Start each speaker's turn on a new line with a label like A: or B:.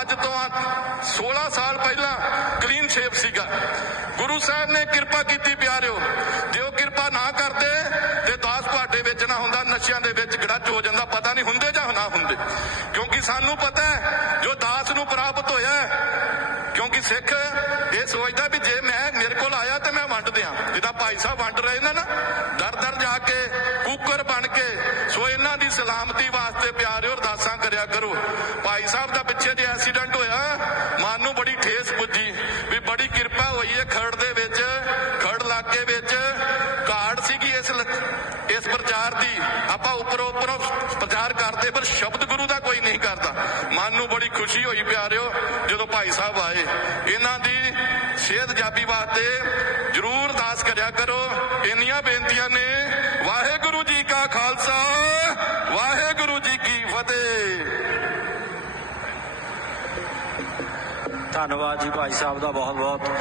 A: ਅੱਜ ਤੋਂ 16 ਸਾਲ ਪਹਿਲਾਂ ਕਲੀਨ ਸ਼ੇਪ ਸੀਗਾ। ਗੁਰੂ ਸਾਹਿਬ ਨੇ ਕਿਰਪਾ ਕੀਤੀ ਪਿਆਰਿਓ, ਜੇ ਉਹ ਕਿਰਪਾ ਨਾ ਕਰਦੇ ਤੇ ਦਾਸ ਤੁਹਾਡੇ ਵਿੱਚ ਨਾ ਹੁੰਦਾ, ਨਸ਼ਿਆਂ ਦੇ ਵਿੱਚ ਗੜਚ ਹੋ ਜਾਂਦਾ, ਪਤਾ ਨਹੀਂ ਹੁੰਦੇ ਜਾਂ ਨਾ ਹੁੰਦੇ। ਕਿਉਂਕਿ ਸਾਨੂੰ ਪਤਾ ਹੈ, ਜੋ ਦਾਸ ਨੂੰ ਪ੍ਰਾਪਤ ਹੋਇਆ ਕਿਉਂਕਿ ਸਿੱਖ ਇਹ ਸੋਚਦਾ ਵੀ ਜੇ ਮੈਂ ਮੇਰੇ ਕੋਲ ਆਇਆ ਤੇ ਮੈਂ ਵੰਡ ਦਿਆਂ। ਜਿੱਦਾਂ ਭਾਈ ਸਾਹਿਬ ਵੰਡ ਰਹੇ ਨੇ ਨਾ, ਦਰ ਦਰ ਜਾ ਕੇ ਕੁੱਕਰ ਬਣ ਕੇ, ਸੋ ਇਹਨਾਂ ਦੀ ਸਲਾਮਤੀ ਵਾਸਤੇ ਪਿਆਰਿਓ ਅਰਦਾਸਾਂ ਕਰਿਆ ਕਰੋ। ਭਾਈ ਸਾਹਿਬ ਐਕਸੀਡੈਂਟ ਹੋਇਆ, ਮਨ ਨੂੰ ਬੜੀ ਠੇਸ ਪੁੱਜੀ ਵੀ ਬੜੀ ਕਿਰਪਾ ਹੋਈ ਹੈ ਖਰੜ ਦੇ ਵਿੱਚ, ਖਰੜ ਇਲਾਕੇ ਵਿੱਚ। ਕਾਰਡ ਸੀਗੀ ਇਸ ਇਸ ਪ੍ਰਚਾਰ ਦੀ। ਆਪਾਂ ਉੱਪਰੋਂ ਉੱਪਰੋਂ ਪ੍ਰਚਾਰ ਕਰਦੇ, ਪਰ ਸ਼ਬਦ ਗੁਰੂ ਦਾ ਕੋਈ ਨਹੀਂ ਕਰਦਾ। ਮਨ ਨੂੰ ਬੜੀ ਖੁਸ਼ੀ ਹੋਈ ਪਿਆਰਿਓ, ਜਦੋਂ ਭਾਈ ਸਾਹਿਬ ਆਏ। ਇਹਨਾਂ ਦੀ ਸਿਹਤ ਜਾਬੀ ਵਾਸਤੇ ਜਰੂਰ ਅਰਦਾਸ ਕਰਿਆ ਕਰੋ। ਇੰਨੀਆਂ ਬੇਨਤੀਆਂ ਨੇ। ਵਾਹਿਗੁਰੂ ਜੀ ਕਾ ਖਾਲਸਾ, ਵਾਹਿਗੁਰੂ ਜੀ ਕੀ ਫਤਿਹ।
B: ਧੰਨਵਾਦ ਜੀ ਭਾਈ ਸਾਹਿਬ ਦਾ ਬਹੁਤ ਬਹੁਤ